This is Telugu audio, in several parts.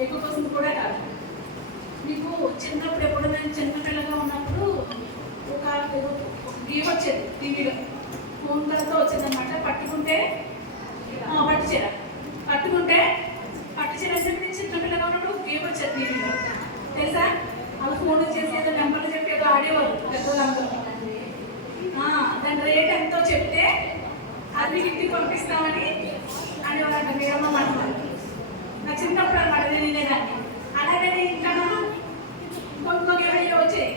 ఎక్కువ కోసం కూడా కాదు. మీకు చిన్నప్పుడు ఎప్పుడు నేను చిన్నపిల్లగా ఉన్నప్పుడు ఒక గీవ్ వచ్చేది టీవీలో, ఫోన్ కలతో వచ్చేది అనమాట. పట్టుకుంటే పట్టు చీర అని చెప్పి చిన్నపిల్లగా ఉన్నప్పుడు గీవ్ వచ్చేది టీవీలో తెలుసా. వాళ్ళు ఫోన్ చేసి ఏదో నెంబర్లు చెప్పి ఏదో ఆడేవారు పెద్దలందరూ. దాని రేట్ ఎంతో చెప్తే అది ఇంటికి పంపిస్తామని అనేవారంట మీరమ్మ మాట్లాడారు. నా చిన్నప్పుడు అనమాట నేను వినేదాన్ని. అలాగే ఇంకా ఇంకొక ఏమైనా వచ్చాయి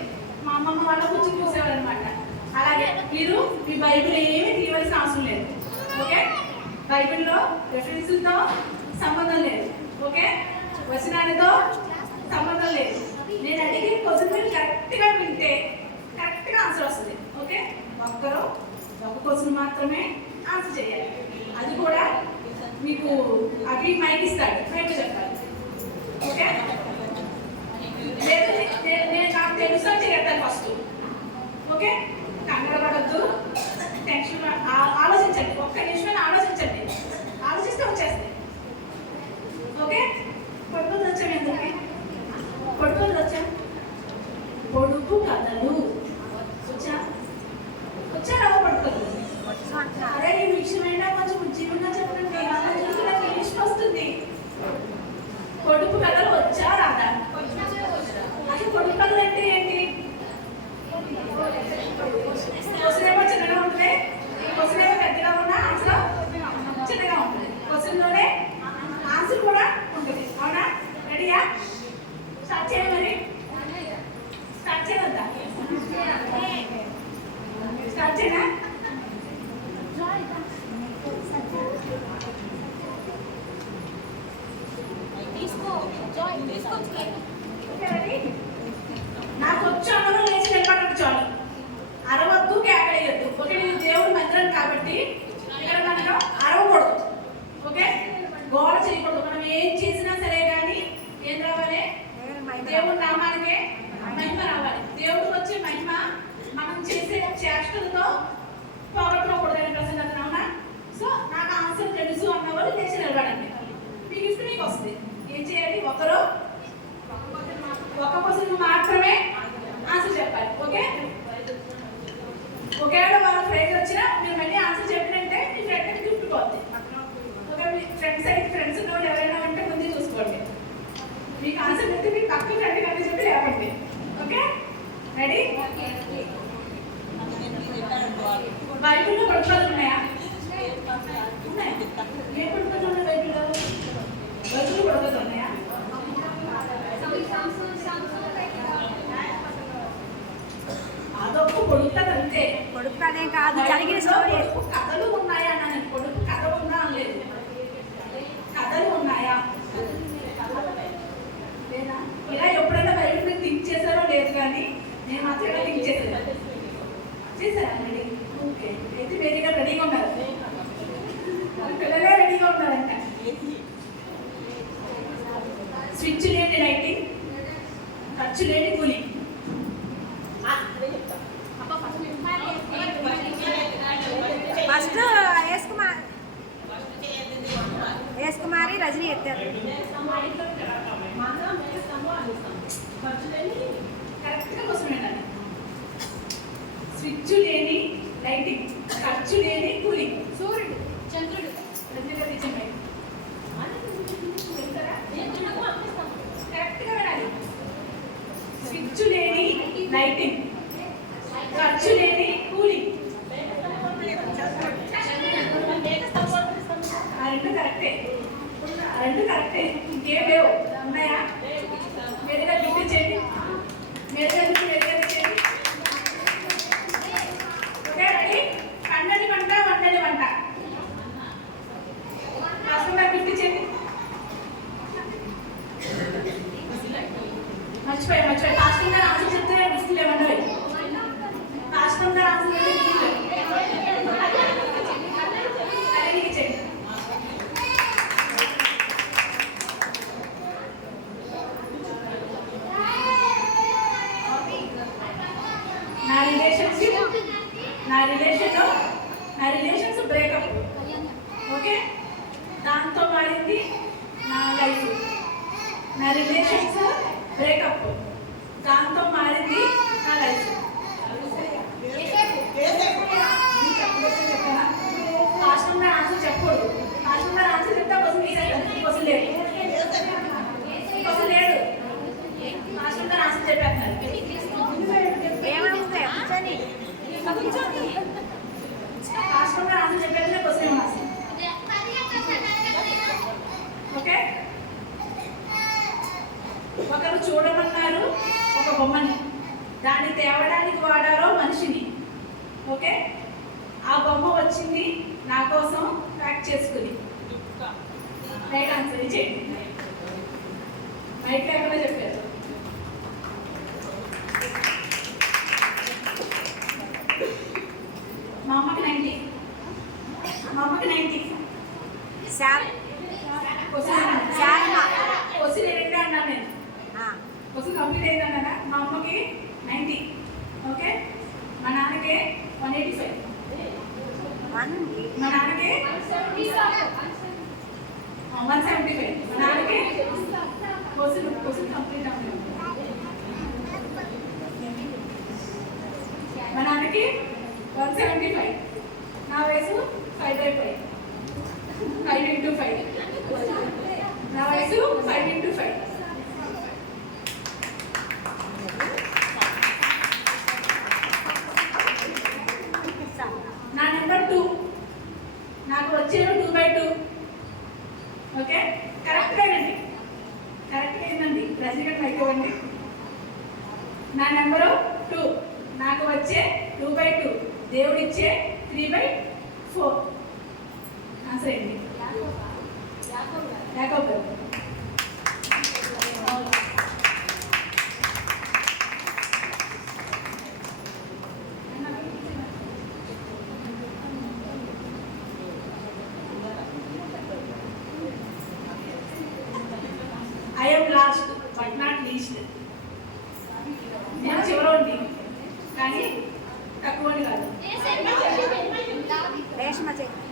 మా అమ్మమ్మ వాళ్ళ కూర్చొని చూసేవారు అనమాట. అలాగే మీరు మీ బైబిల్ ఏమీ తీయవలసిన అవసరం లేదు. ఓకే, బైబిల్లో రెఫరెన్స్లతో సంబంధం లేదు. ఓకే, వచనాలతో సంబంధం లేదు. నేను అడిగి క్వశ్చన్ మీరు కరెక్ట్గా వింటే కరెక్ట్గా ఆన్సర్ వస్తుంది. ఓకే, ఒక క్వశ్చన్ మాత్రమే ఆన్సర్ చేయాలి. అది కూడా మీకు అవి మైక్ ఇస్తాడు, మైక్ చెప్పాలి. ఓకే, లేదు నేను నాకు తెలుసు అని చేయాలి ఫస్ట్. ఓకే, కంగారు పడద్దు, టెన్షన్ ఆలోచించండి. ఒక్క నిమిషం ఆలోచించండి, ఆలోచిస్తే వచ్చేస్తాయి. ఓకే, పడుకోదు వచ్చాం ఎందుకు పడుకోదు వచ్చాం. పొడుపు కథలు వచ్చారా పడుకోదు. అదే ఈ విషయమైనా కొంచెం ఉజ్జీవంగా చెప్పండి, నాకు ఇష్టం వస్తుంది. పొడుపు కథలు వచ్చా రాదా? అది పొడుపు కథలు అంటే ఏంటి? క్వశ్చన్ ఏమో చిన్నగా ఉంటుంది, క్వశ్చన్ ఏమో పెద్దగా ఉన్నా ఆన్సర్ చిన్నగా ఉంటుంది. క్వశ్చన్లోనే ఆన్సర్ కూడా ఉంటుంది. అవునా? రెడీయా? స్టార్ట్ చేయాలి. మరి స్టార్ట్ చేయవద్దా? స్టార్ట్ చేయనా? నాకు వచ్చి అమ్మలో లేచి నిలబడటం చాలు, అరవద్దు, కేకలేయద్దు. ఓకే, నేను దేవుడు మందిరం కాబట్టి ఇక్కడ మనం అరవకూడదు. ఓకే, గోడ చేయకూడదు. మనం ఏం చేసినా సరే కానీ ఏం రావాలి? దేవుడి నామానికే మహిమ రావాలి. దేవుడికి వచ్చే మహిమ మనం చేసే చేష్టలతో పోగొట్టుకోకూడదని ప్రసన్నత. అవునా? సో నాకు ఆన్సర్ తెలుసు అన్న వాళ్ళు లేచి నిలబడండి. మీకు ఇష్టం మీకు వస్తుంది. ఏం చేయాలి? ఒక క్వశ్చన్ మాత్రమే ఆన్సర్ చెప్పాలి. ఓకే, ఒకవేళ వాళ్ళ ఫ్రెండ్ వచ్చినా మీరు మళ్ళీ ఆన్సర్ చెప్పినంటే మీ ఫ్రెండ్కి గిఫ్ట్ పోతుంది. ఓకే, మీ ఫ్రెండ్స్ అయితే ఫ్రెండ్స్ ఉన్న వాళ్ళు ఎవరైనా ఉంటే ముందే చూసుకోండి. మీకు ఆన్సర్ చెప్తే మీకు పక్క ఫ్రెండ్ కంటే చెప్పి లేవండి. Okay, ready? బైబిల్లో పడుకోలు ఉన్నాయా? ఉన్నాయి. ఏ పడుకోలు ఉన్నాయి బైబిల్లో? బైబిల్లో పడుకోలు ఉన్నాయా? అదొక పొడుపు కథ అంతే. పొడుపు కథ ఏం కాదు, జరిగిన స్టోరీ. కథలు ఉన్నాయా అన్నాను. పొడుపు కథ ఉందా అనలేదు. కథలు ఉన్నాయా లేదా? ఇలా ఎప్పుడైనా బైబిల్ మీరు థింక్ చేశారో లేదు, కానీ నేను మాత్రం ఇలా థింక్ చేశారా? రెడీ? ఓకే, అయితే వేరేగా రెడీగా ఉన్నారు. పిల్లలే రెడీగా ఉన్నారంట. స్విచ్ లేని లైటింగ్, ఖర్చు లేని కూలింగ్. ఫస్ట్ ఎస్ కుమారి రజనీ ఎత్తారు. కరెక్ట్గా కోసం ఏంటండి? స్విచ్ లేని లైటింగ్, ఖర్చు లేని కూలింగ్. సూర్యుడు, చంద్రుడు, కరెక్ట్గా వినాలి. స్విచ్ లేని లైటింగ్, ఖర్చు లేని కూలింగ్. రెండు కరెక్టే. ఇంకేం లేవు. ఉన్నాయా? వేరేగా గిఫ్ట్ చేయండి. వేరేగా చేయండి. Okay, ready? పండని పంట, వండని వంట. రాష్ట్రంగా గిఫ్ట్ చేయండి. మర్చిపోయా. రాష్ట్రంగా ఆన్సర్ చెప్తే గిఫ్ట్ లేవండి. రాష్ట్రంగా ఆన్సర్ చెప్తే గిఫ్ట్ చేయండి. నా రిలేషన్స్ బ్రేకప్. ఓకే, దాంతో మారింది నా లైఫ్. నా రిలేషన్స్ బ్రేకప్, దాంతో మారింది నా లైఫ్. కాస్ట్యూమ్ గారు ఆన్సర్ చెప్పకూడదు. కాస్ట్యూమ్ గారు ఆన్సర్ చెప్తే క్వశ్చన్ తీసేయాలి. క్వశ్చన్ లేదు, క్వశ్చన్ లేదు. కాస్ట్యూమ్ గారు ఆన్సర్ చెప్పేస్తున్నారు. కాస్ట్యూమ్ గారు ఆన్సర్ చెప్పేస్తే క్వశ్చన్ ఏమన్నా. ఓకే, ఒకరు చూడమన్నారు ఒక బొమ్మని, దాన్ని తేవడానికి వాడారో మనిషిని. ఓకే, ఆ బొమ్మ వచ్చింది నా కోసం ప్యాక్ చేసుకుని. రైట్ ఆన్సర్ ఇచ్చేయండి. మైక్ లేకుండా చెప్పారు. మా అమ్మకి 90. మా అమ్మకి 90. క్వశ్చన్ ఏంటంటే అన్నాను నేను. క్వశ్చన్ కంప్లీట్ అయిందన్నా. మా అమ్మకి 90. ఓకే, మా నాన్నకి 185. మా నాన్నకి 175. మా నాన్నకి క్వశ్చన్ కంప్లీట్ అవ్వలేదు. మా నాన్నకి 175. నా వయసు 5/5. 5 into 5. నా వయసు 5 into 5. నా నెంబర్ 2. నాకు వచ్చేది 2/2. ఓకే, కరెక్టేనండి, కరెక్ట్ అయిందండి. రజనీకాంత్ మైక్ ఇవ్వండి. నా నెంబరు 2. నాకు వచ్చే 2/2. దేవుడిచ్చే 3/4. ఆన్సర్ ఏంటి? యాకోబు. I am last but not least. నేను చివరోని కానీ తక్కువని కాదు. రేష్మ చెయ్యొద్దు.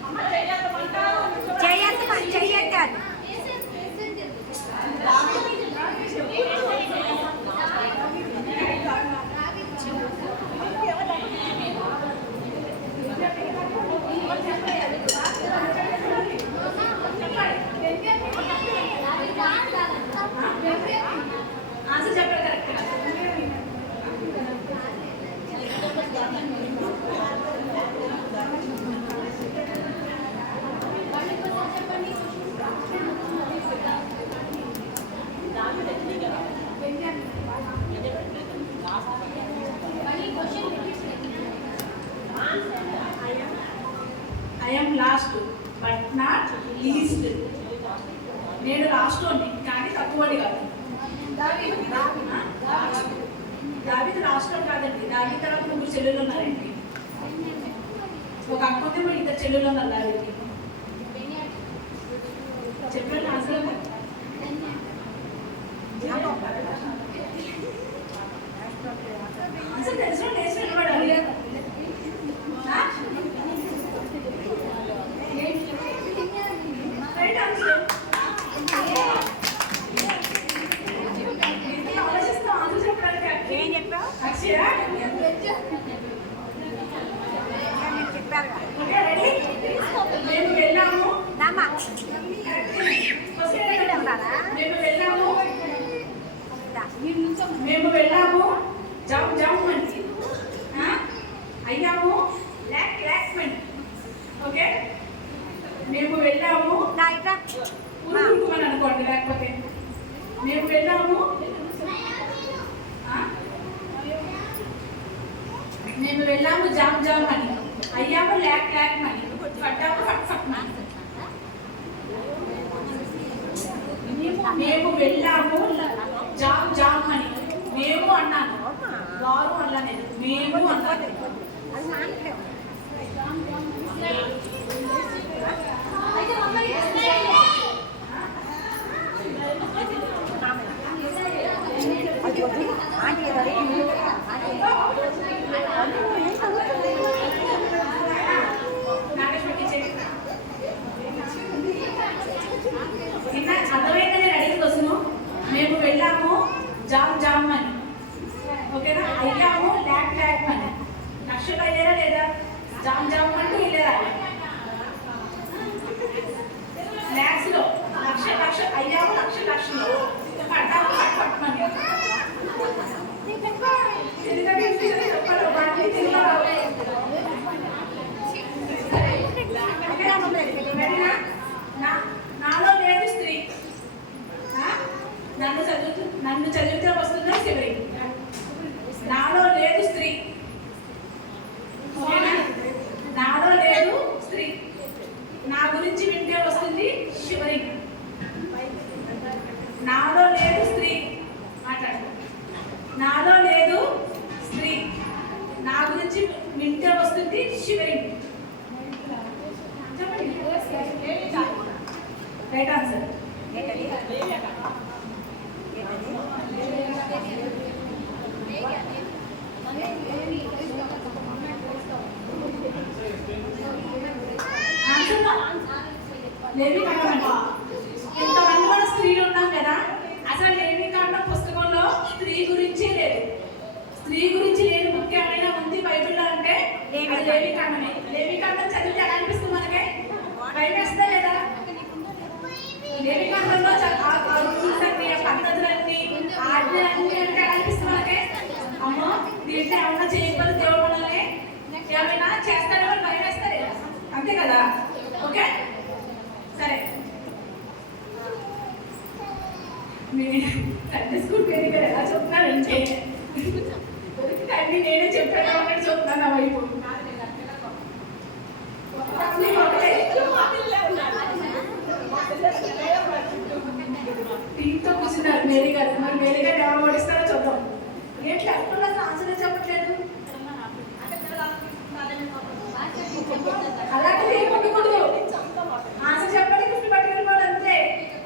ఆన్సర్ చెప్పాలి correct. I am last but not least. నేను లాస్ట్ అని కానీ తక్కువని కాదు. దావీదు లాస్ట్ అని కాదండి. దావీదు తర్వాత 3 చెల్లెలు ఉన్నారండి. ఒక అక్క ఉంది, మరి 2 చెల్లెలు ఉన్నారు దావీదుకి. చెప్పండి ఆన్సర్. ఆన్సర్ తెలుసు, టేస్ట్ నిలబడాలి. Right answer. ఆలోచిస్తాం ఆన్సర్ చెప్పడానికి. ఏం చెప్పావు? అక్షయ చెప్పారు. Okay, ready? మేము వెళ్ళాము. మేము వెళ్ళాము జంప్ జంప్ అని. అయ్యాము లాక్ లాక్ మని. ఓకే, మేము వెళ్ళాము ఊరుకుమని అనుకోండి, లేకపోతే మేము వెళ్ళాము. మేము వెళ్ళాము జామ్ జామ్ అని. అయ్యాము లాక్ లాక్ మని. పట్టాము ఫట్ ఫట్ మని. మేము వెళ్ళాము జామ్ జామ్ అని. మేము అన్నాను, వారు అనలేదు. మేము అన్నాను. నిన్న అర్థమైందని అడిగిన కోసము మేము జామ్ జామ్ అని. ఓకేనా? అయ్యాము ల్యాక్ ల్యాక్ అని. లక్షలు అయ్యారా లేదా? జామ్ జామ్ అంటూ వెళ్ళారా? ల్యాక్స్ లో లక్ష లక్ష అయ్యాము, లక్ష లక్షలు పడ్డాము పట్టు పట్టమని. ఎందుకంటే చెప్పాలి వాటిని తిన్నారా? నాలో లేదు స్త్రీ. నన్ను చదివితే వస్తుందా శివరి? నాలో లేదు స్త్రీ. ఓకేనా? నాలో లేదు స్త్రీ. నా గురించి వింటే వస్తుంది శివరి. నాలో లేదు స్త్రీ. మాట్లాడు. నాలో లేదు స్త్రీ. నా గురించి వింటే వస్తుంది శివరి. చెప్పండి. Right answer. లేవికాండం. ఇంతమంది మన స్త్రీలు ఉన్నాం కదా, అసలు లేవికాండం పుస్తకంలో స్త్రీ గురించి లేదు. స్త్రీ గురించి లేని బుక్ ఏమైనా ఉంది బైబిల్లో అంటే అది లేవికాండమే. లేవికాండం చదివితే ఎలా అనిపిస్తుంది మనకి? భయం వేస్తుందా లేదా? లేవికాండంలో రూల్స్ అన్ని, పద్ధతులన్నీ, ఆజ్ఞలన్నీ అంటే ఎలా అనిపిస్తుంది మనకి? అమ్మో దీంట్లో ఏమన్నా చేయకపోతే దేవుడు మనల్ని ఏమైనా చేస్తాడేమో భయం వేస్తారు, అంతే కదా? ఓకే సరే. సండే స్కూల్ పేరు ఇక్కడ ఎలా చెప్తున్నారంటే తల్లి నేనే చెప్పాను అన్నట్టు చెప్తాను. నా వైపు టీంతో కూర్చున్నారు మేరీ గారు. మరి మేరీ గారు ఎవరు ఓడిస్తారో చూద్దాం. ఏంటి అప్పుడు ఆన్సర్ చెప్పట్లేదు? అలాగే ఏమనుకోదు. ఆన్సర్ చెప్పండి, గిఫ్ట్ పట్టుకెళ్ళిపోవాలి అంతే.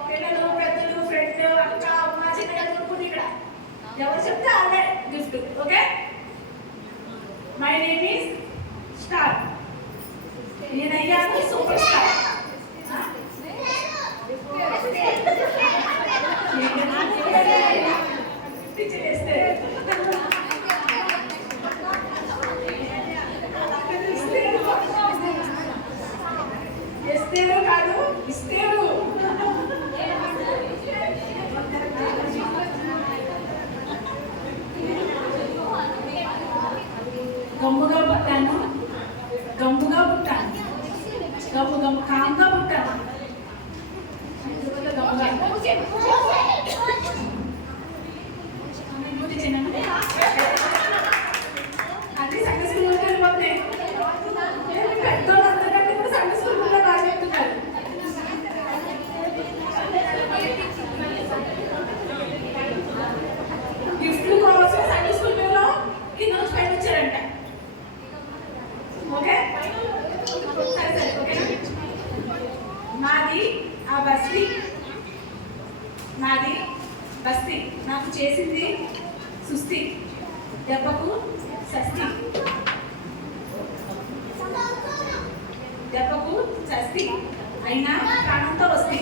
పిల్లలు, పెద్దలు, ఫ్రెండ్, అక్క, అమ్మ, చిన్నగా చూడుకుంది ఇక్కడ. ఎవరు చెప్తే అదే gift. Okay? My name is star. నేనయ్యాను సూపర్ స్టార్. ఇస్తేరు కాదు, ఇస్తేరు. గమ్ముగా పుట్టాను, గమ్ముగా పుట్టాను, గమ్ము గమ్ము కామ్గా పుట్టాను. అన్ని సంఘ స్కూల్లో వెళ్ళిపోతున్నాయి. పెద్దోళ్ళందరికంటే కూడా సంఘ స్కూల్లో బాగా చెప్తున్నారు. గిఫ్ట్లు కోసం సంఘ స్కూల్లో కింద నుంచి పైన వచ్చారంట. ఓకే సరే సరే ఓకేనా? నాది ఆ బస్తీ, నాది బస్తీ. నాకు చేసింది సుస్థి, దెబ్బకు సస్తి, దెబ్బకు సస్తి అయినా ప్రాణంతో వస్తే.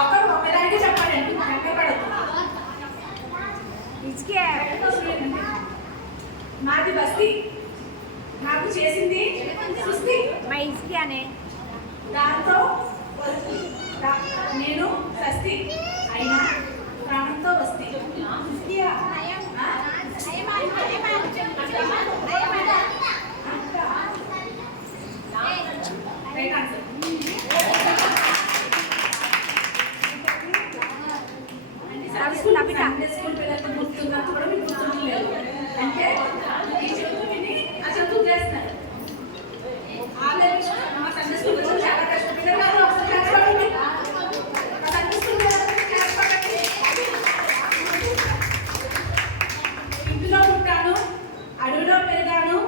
ఒకరు ఒకదానికి చెప్పాలండి, కంగపడదు. నాది బస్తీ, నాకు చేసింది సుస్థి, దాంతో నేను సస్తి అయినా ప్రాణంతో వస్తే. Right answer. సండే స్కూల్ పిల్లలకు గుర్తున్నంత కూడా మీకు గుర్తుండలేదు అంటే ఈ చదువు విని ఆ చదువు చేస్తున్నారు. మా సండే స్కూల్ పిల్లలు చాలా కష్టపడ్డారు. ఒకసారి కష్టపడండి. మా సండే స్కూల్ పిల్లలు కష్టపడండి. ఇంటిలో పుట్టాను, అడవిలో పెరిగాను,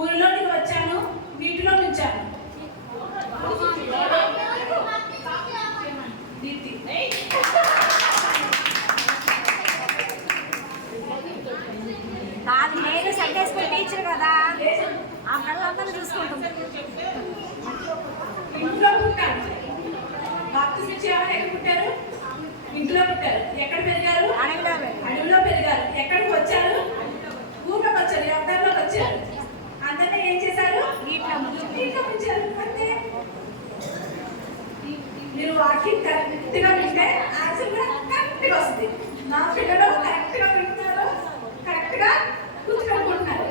ఊరిలోనికి వచ్చాను, నీటిలో నుంచాను. దీప్తి నాది నేను సండే స్కూల్ టీచర్ కదా, ఆ పిల్లలందరూ చూసుకుంటాం. ఇంట్లో పుట్టాను. బాప్తిజం ఇచ్చేవారు ఎక్కడ పుట్టారు? ఇంట్లో పుట్టారు. ఎక్కడ పెరిగారు? అడవిలో పెరిగారు. ఎక్కడికి వచ్చారు? ఊర్లోకి వచ్చారు, ఎవరిలోకి వచ్చారు. అందరినీ ఏం చేశారు? నీటిలో ముంచారు. అంతే. మీరు వాకింగ్ కరెక్ట్గా వింటే ఆన్సర్ కూడా కరెక్ట్గా వస్తుంది. నా పిల్లలు కరెక్ట్గా వింటున్నారు, కరెక్ట్గా కూర్చోనుకుంటున్నారు.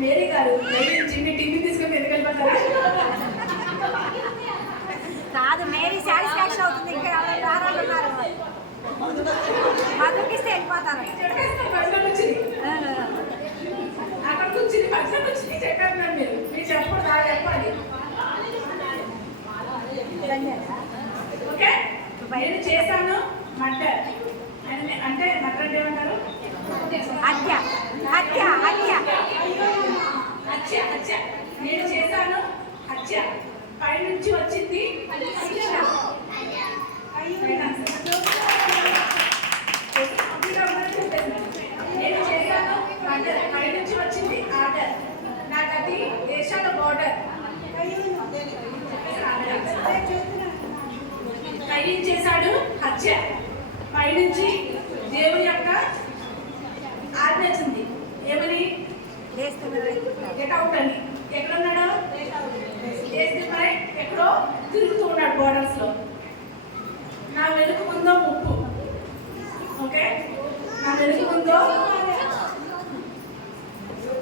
మేరీ గారు చిన్న టీవీ తీసుకొని ఎందుకు వెళ్ళిపోతారా? కాదు, మేరీ సాటిస్ఫాక్షన్ అవుతుంది. ఇంకా ఎవరు దారాలు ఉన్నారు, మధుకిస్తే వెళ్ళిపోతారు. అక్కడ కూర్చుని పక్కన కూర్చుని చెప్పారు. మీరు చెప్పండి, బాగా చెప్పాలి. ఓకే, నేను చేశాను మర్డర్ అంటే మర్డర్ ఏమంటారు? హత్య. హత్య. హత్య. హత్య. హత్య. నేను చేశాను హత్య. పైనుంచి వచ్చింది శిక్ష. నేను చేశాను మర్డర్. పైనుంచి వచ్చింది ఆర్డర్. నా గది దేశాల బోర్డర్. కయ్యం చేశాడు హత్య. పైనుంచి దేవుని యొక్క ఆజ్ఞ వచ్చింది. ఏమని? గెట్ అవుట్ అని. ఎక్కడున్నాడు? దేశంపై ఎక్కడో తిరుగుతూ ఉన్నాడు బోర్డర్స్ లో. నా వెనుక ముందో ముప్పు. ఓకే, నా వెనుక ముందో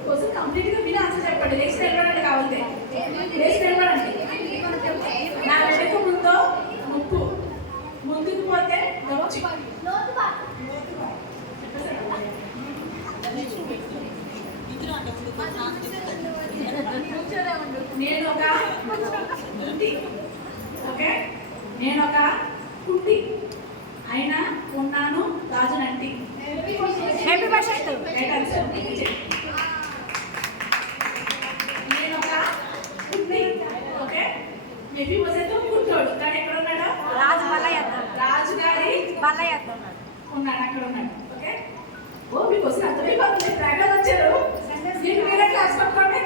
కోసం కంప్లీట్ గా విని ఆన్సర్ చెప్పండి. నెక్స్ట్ నిలబడండి కావాలి. నెక్స్ట్ నిలబడండి. నా వెనుక ముందో ముప్పు, ముందుకు పోతే నొచ్చి. నేను ఒక కుంటి. ఓకే, నేను ఒక కుంటి అయినా ఉన్నాను రాజునంటి. నేను ఒక కుంటి. ఓకే, మేబీ వసేతో కుంటోడు కానీ ఎక్కడ ఉన్నాడు? రాజు గారి ఉన్నాడు, అక్కడ ఉన్నాడు. ఓకే, ఓ మీకోసం అర్థమైపోతుంది. ప్రాక్టీస్ వచ్చారు. మీరు మీరే క్లాస్ పట్టుకోండి.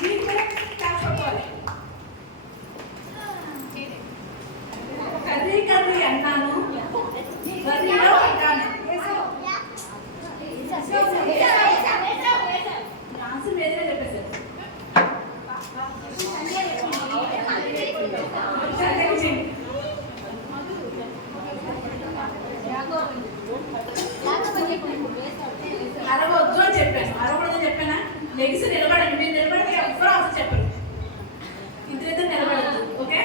మీరు మీరే క్లాస్ పట్టుకోవాలి. కర్రీ కర్రీ అన్నాను, కర్రీలో అంటాను. ఆన్సర్ మీరే చెప్పేశారు. అరవద్దు అని చెప్పాను. అరవద్దు చెప్పానా? లెగిసి నిలబడండి. మీరు నిలబడితే ఎవరు ఆన్సర్ చెప్పరు. ఇద్దరిద్దరు నిలబడద్దు. ఓకే,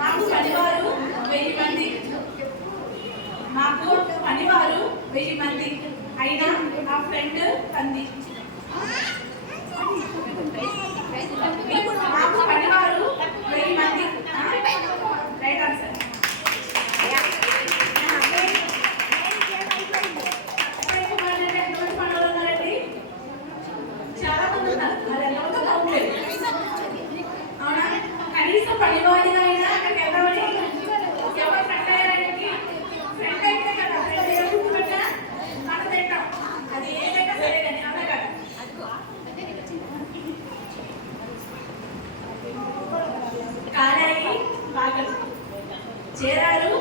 నాకు పనివారు 1000 మంది. నాకు పనివారు 1000 మంది అయినా నా ఫ్రెండ్ కంది. నాకు పనివారు 1000 మంది. Right answer. చాలా మంది ఉన్నారు, మరి ఎంతమంది కౌంట్లేదు. అవునా? కనీసం పనివాడిగా అయినా అక్కడికి వెళ్దామని ఎవరు ఫ్రెండ్ అయ్యారండి? ఫ్రెండ్ అయితే కదా, ఫ్రెండ్ ఏ ఫుడ్ పెట్టినా మనం తింటాం. అది ఏదైనా సరే కానీ అలా కదా. కాలాయి బాగలు, చేరారు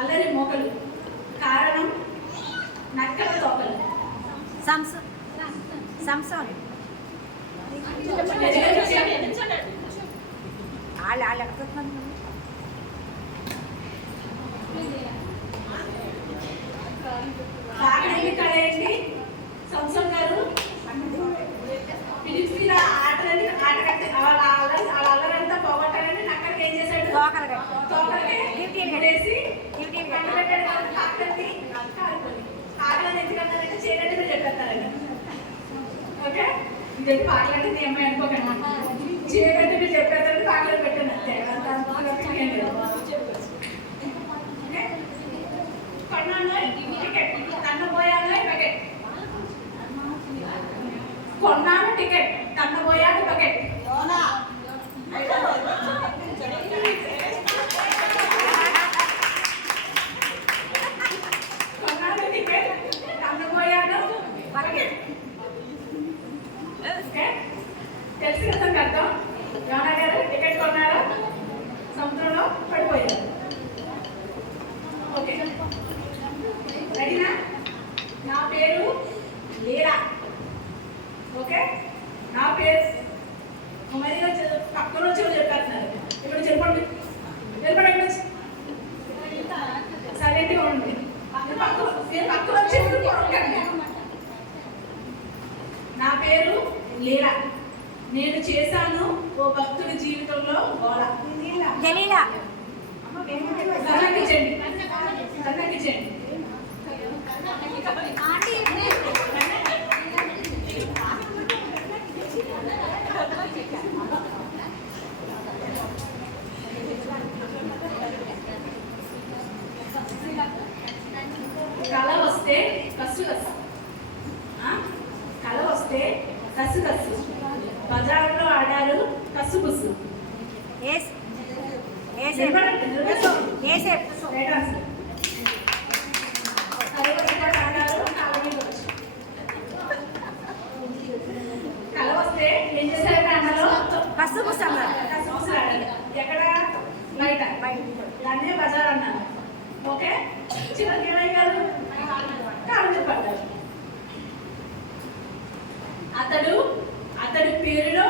అల్లరి మోకలు, కారణం నక్కల తోకలు. సంసోన్. వాళ్ళు ఎక్కడున్నారు? బాగా కడేయండి సంసోన్ గారు. ఫిలిప్సీల ఆటలని ఆట కట్టి వాళ్ళ అల్లరంతా పోగొట్టాలని నక్కలకి ఏం చేశాడు? తోకలకి వేసి పెట్టాడు. కాకలని ఎందుకన్నారంటే చేయనంటే మీరు చెప్పేస్తారండి. ఓకే, ఇది పాటలంటే నీ అమ్మాయి అనుకోకండి. చేయనంటే మీరు చెప్పేస్తారని పాటలు పెట్టాను అంతే. కొన్నాను టికెట్, కన్నబోయాడు బకెట్. కొన్నాను టికెట్, కన్నబోయాడు బకెట్. పేరు లీలా. నేను చేశాను ఓ భక్తుడి జీవితంలో గోళ. జలీలా. కన్నకించండి, కన్నకించండి. కళ వస్తే కసు కసు, కళ వస్తే కసు కసు, బజార్లో ఆడారు కసు కుసు. కళ వస్తే ఏం చేశారంటే అన్నలో కసు కుసు అన్నారు. కసు కుసు ఆడారు. ఎక్కడ? బయట. దాన్నే బజార్ అన్నారు. ఓకే, చివరికి ఏమయ్యారు? కాళ్ళు పడ్డారు. అతడి పేరులో,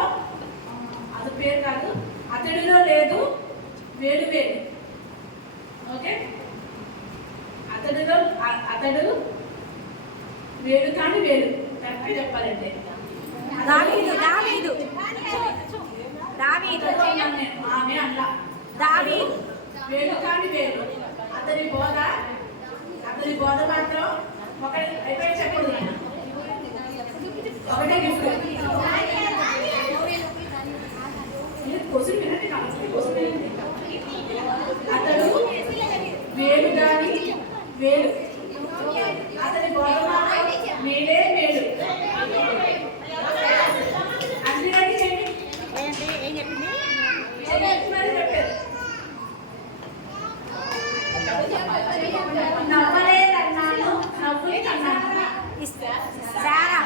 అది పేరు కాదు, అతడిలో లేదు వేడు వేడు. ఓకే, అతడు వేడు కానీ వేడు. కరెక్ట్గా చెప్పాలంటే దావీదు. దావీదు. దావీదు. ఆమె అల్లా. దావీదు. వేడు కానీ వేడు. అతని బోధ మాత్రం ఒక అయిపోయి చెప్పకూడదు. ఒకటే గిఫ్ట్. క్వశ్చన్ వినండి, క్వశ్చన్ వినండి. అతడు వేడు కానీ వేడు. అతని బోధ మాత్రం మేడే మేడు. అన్ని రెడీ చేయండి. ఏం చెప్పింది? చెప్పారు. నవ్వలేదన్నాను, నవ్వుని కన్నాను. సారా.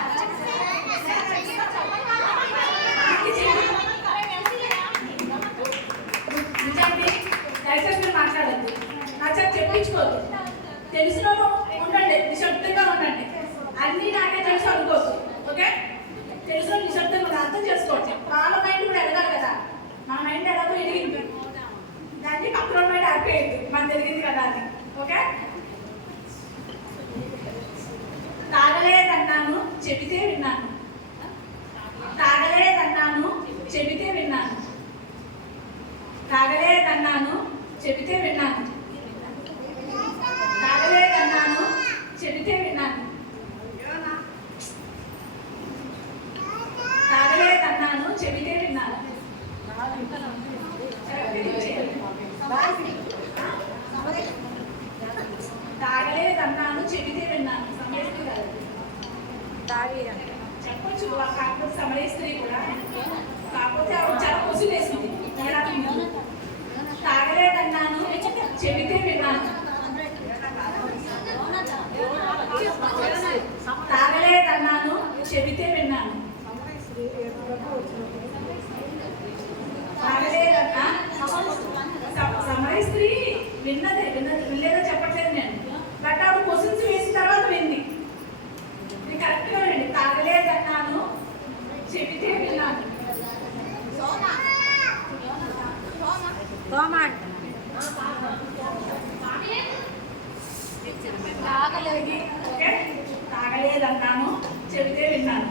నిజండి, దయచేసి మీరు మాట్లాడద్దు. నా చేత చెప్పించుకోవద్దు. తెలిసిన ఉండండి, నిశ్శబ్దంగా ఉండండి. అన్నీ నాకే తెలుసు అనుకోవద్దు. ఓకే, తెలిసిన నిశ్శబ్దంగా అర్థం చేసుకోవచ్చు. వాళ్ళ మైండ్ కూడా ఎదగాలి కదా. మా మైండ్ ఎలాగో ఎదిగింది, దాన్ని పక్కన మైండ్ ఆడిపోయింది, మనకు ఎదిగింది కదా అని. ఓకే, తాగలేదన్నాను చెబితే విన్నాను. తాగలేదన్నాను చెబితే విన్నాను. తాగలేదన్నాను చెబితే విన్నాను. తాగలేదన్నాను చెబితే విన్నాను. తాగలేదన్నాను చెబితే విన్నాను. తాగలేదన్నాను చెబితే విన్నాను. సమయస్త్రీ కాదు, చెప్పొచ్చు కాకపోతే సమయస్త్రీ కూడా. కాకపోతే ఆవిడ చాలా కొసు వేసింది. తాగలేదన్నాను చెబితే విన్నాను. తాగలేదన్నాను చెబితే విన్నాను. తాగలేదన్నా సమయస్త్రీ వినలేదో చెప్పట్లేదు నేను. బట్ ఆవిడ క్వశ్చన్స్ వేసిన తర్వాత వింది. ఇది కరెక్ట్గా రండి. తాగలేదన్నాను చెబితే విన్నాను. తాగలేదన్నాను చెబితే విన్నాను.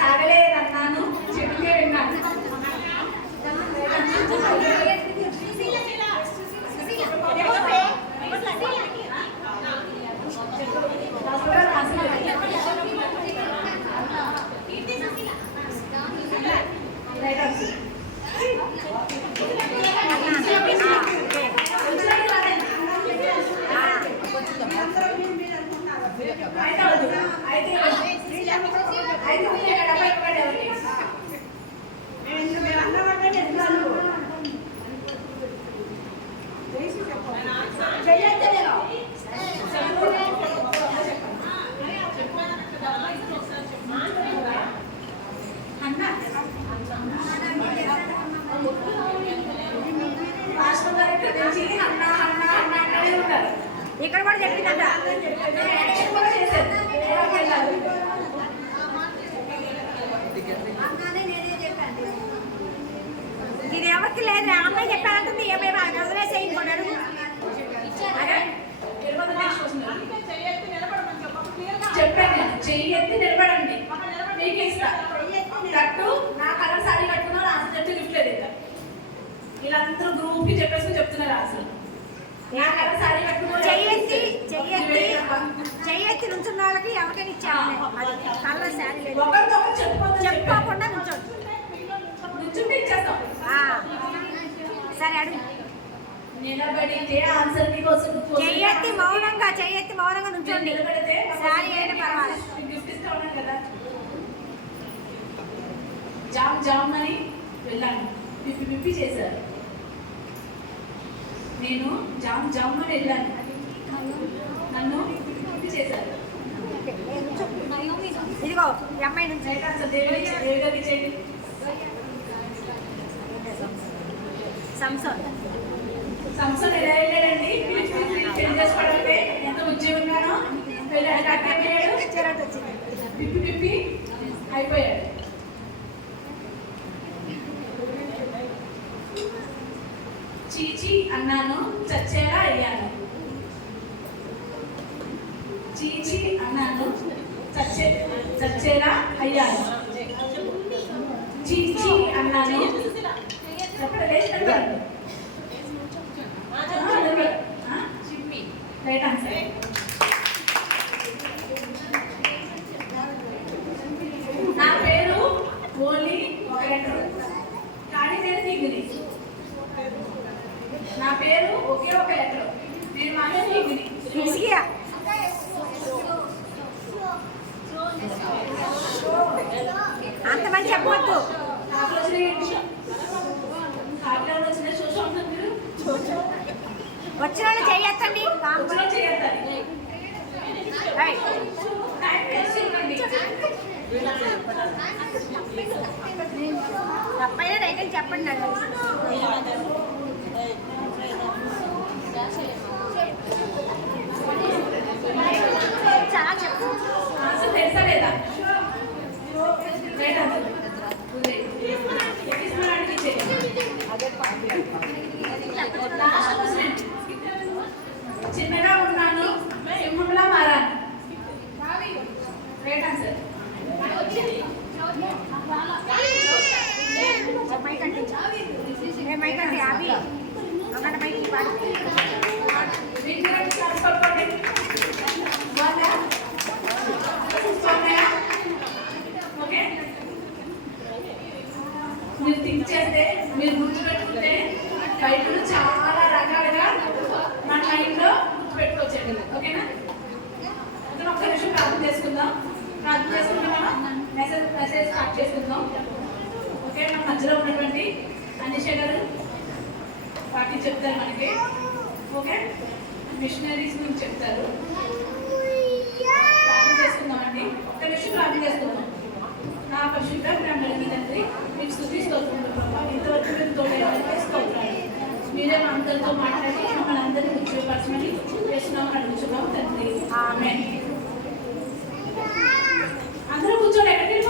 తాగలేదన్నాను చెబితే విన్నాను. ఇక్కడ కూడా చెప్పిందంట. ఇది ఎవరికి లేదు, అమ్మాయి చెప్పాలంటుంది. ఏమైనా వదిలేసేయకూడదు. చెప్పాను చెయ్యి ఎత్తి నిలబడండి, మీకు ఇస్తా. కట్టు నా కలర్ సారీ కట్టుకున్నా ఆన్సర్ చెప్తే గిఫ్ట్ లేదు. ఇంకా వీళ్ళందరూ గ్రూప్కి చెప్పేసి చెప్తున్నారు ఆన్సర్. నా కలర్ సారీ కట్టుకున్నా చెయ్యెత్తి నుంచున్న వాళ్ళకి ఎవరికైనా ఇచ్చాము. కలర్ శారీ లేదు, ఒకరికొకరు చెప్పుకోకుండా నుంచోండి. నుంచుంటే ఇచ్చేస్తాం. సరే అడుగు. నిలబడితే ఆన్సర్ మీకు వస్తుంది. చెయ్యెత్తి మౌనంగా నుంచోండి. నిలబడితే శారీ అయినా పర్వాలేదు. గిఫ్ట్ ఇస్తా ఉన్నాను కదా. జామ్ అని వెళ్ళాను, పిప్పి చేశారు. నేను జామ్ అని వెళ్ళాను, నన్ను పిప్పి చేశారు. ఇదిగో ఈ అమ్మాయి నుంచి దేవుడికి చేయండి. సంస్థ ఎలా వెళ్ళాడండి? పెళ్లి చేసుకోవడానికి ఎంత ఉద్యోగంగానో వెళ్ళాడు. పిప్పి అయిపోయాడు. చీచి అన్నాను, చచ్చేలా అయ్యాను. చీచి అన్నాను, చచ్చేలా అయ్యాను. చీచి అన్నాను. Right answer. నా పేరు ఓన్లీ ఒక లెటర్, కానీ నేను దిగుని. నా పేరు ఒకే ఒక లెటర్, నేను మాత్రం దిగుని. అంత మంది చెప్పవద్దు. వచ్చిన వాళ్ళు చేయొద్దండి. తప్పైనా రైట్ అని చెప్పండి. చాలా చెప్పు. తెలుసా లేదా? చిన్నగా ఉన్నాను, సింహంలా మారాను. Right answer. మైకండి అవి అక్కడ మైకి ఓకే, మీరు థింక్ చేస్తే, మీరు గుర్తుపెట్టుకుంటే బయటలు చాలా రకాలుగా మన మైండ్లో గుర్తుపెట్టుకోవచ్చండి. ఓకేనా? అందులో ఒక్క నిమిషం ప్రార్థన చేసుకుందాం. మనం మెసేజ్ స్టార్ట్ చేసుకుందాం. ఓకే, మన మధ్యలో ఉన్నటువంటి అనిష గారు వాటి చెప్తారు మనకి. ఓకే, మిషనరీస్ గురించి చెప్తారు. ప్రార్థన చేసుకుందామండి. ఒక్క నిమిషం ప్రార్థన చేసుకుందాం. నా పరిశుద్ధ బ్రహ్మణి తండ్రి, మీకు స్తుతిస్తోత్రములు ప్రభావ. ఇంతవరకు మీరు తోడేస్తోత్రాలు. మీరే మా అందరితో మాట్లాడి మమ్మల్ని అందరినీ ఉద్యోగపరచమని చేస్తున్నామని అడుగుతున్నాం తండ్రి. ఆమేన్. అందరూ కూర్చోండి. ఎక్కడికి